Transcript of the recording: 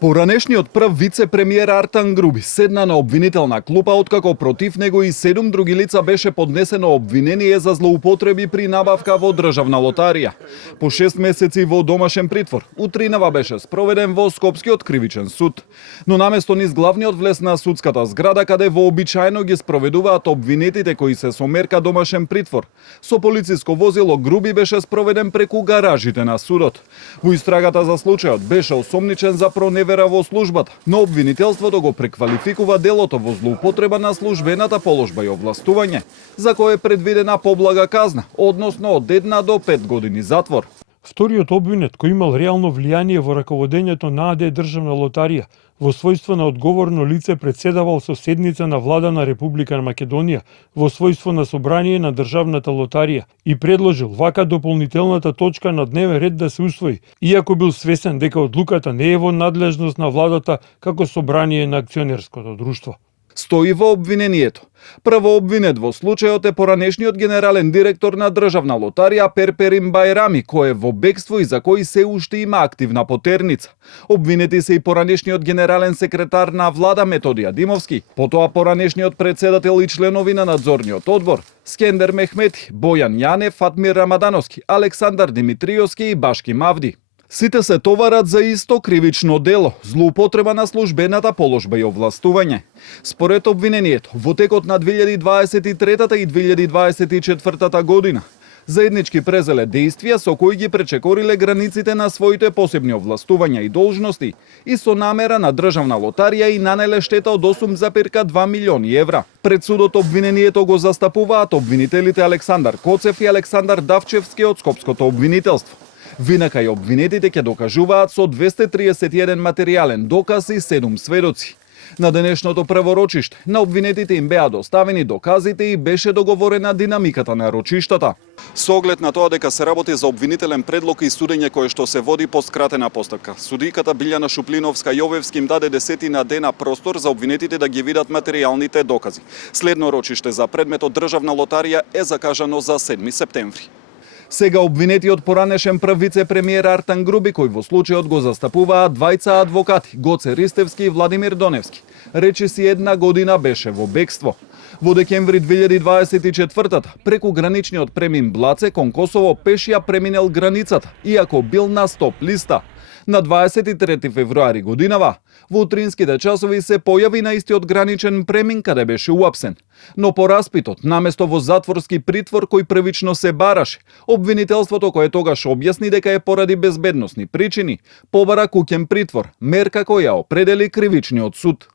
Поранешниот прв вице-премиер Артан Груби седна на обвинителна клупа откако против него и 7 други лица беше поднесено обвинение за злоупотреби при набавка во државна лотарија. По 6 месеци во домашен притвор, утринава беше спроведен во Скопскиот кривичен суд. Но наместо низ главниот влез на судската зграда, каде вообичаено ги спроведуваат обвинетите кои се со мерка домашен притвор, со полициско возило Груби беше спроведен преку гаражите на судот. Во истрагата за случајот беше осомничен за проневера во службата, но обвинителството го преквалификува делото во злоупотреба на службената положба и овластување, за кое е предвидена поблага казна, односно од 1 до 5 години затвор. Вториот обвинет, кој имал реално влијание во раководењето на АД Државна лотарија, во својство на одговорно лице председавал со седница на влада на Република Македонија, во својство на собрание на Државната лотарија и предложил вака дополнителната точка на дневен ред да се усвои, иако бил свесен дека одлуката не е во надлежност на владата како собрание на акционерското друштво. Стои во обвинението. Прво обвинет во случајот е поранешниот генерален директор на Државна лотарија Перперим Бајрами, кој е во бегство и за кој се уште има активна потерница. Обвинети се и поранешниот генерален секретар на влада Методија Димовски, потоа поранешниот председател и членови на надзорниот одбор Скендер Мехмети, Бојан Јанев, Фатмир Рамадановски, Александар Димитриовски и Башки Мавди. Сите се товарат за исто кривично дело – злоупотреба на службената положба и овластување. Според обвинението, во текот на 2023 и 2024 година, заеднички презеле действија со кои ги пречекориле границите на своите посебни овластувања и должности и со намера на Државна лотарија и нанеле штета од 8,2 милиони евра. Пред судот обвинението го застапуваат обвинителите Александар Коцев и Александар Давчевски од Скопското обвинителство. Винака и обвинетите ќе докажуваат со 231 материјален доказ и 7 сведоци. На денешното прворочиште на обвинетите им беа доставени доказите и беше договорена динамиката на рочиштата. Со оглед на тоа дека се работи за обвинителен предлог и судење кое што се води по скратена постапка, судиката Билјана Шуплиновска-Јовевски им даде 10 дена простор за обвинетите да ги видат материјалните докази. Следно рочиште за предметот Државна лотарија е закажано за 7 септември. Сега обвинетиот поранешен прв вице-премиер Артан Груби, кој во случајот го застапуваат двајца адвокати, Гоце Ристевски и Владимир Доневски, речиси 1 година беше во бегство. Во декември 2024 преку граничниот премин Блаце кон Косово пеш ја преминел границата, иако бил на стоп листа. На 23 февруари годинава, во утринските часови се појави на истиот граничен премин каде беше уапсен. Но по распитот, наместо во затворски притвор кој првично се бараше, обвинителството кое тогаш објасни дека е поради безбедносни причини, побара куќен притвор, мерка која определи кривичниот суд.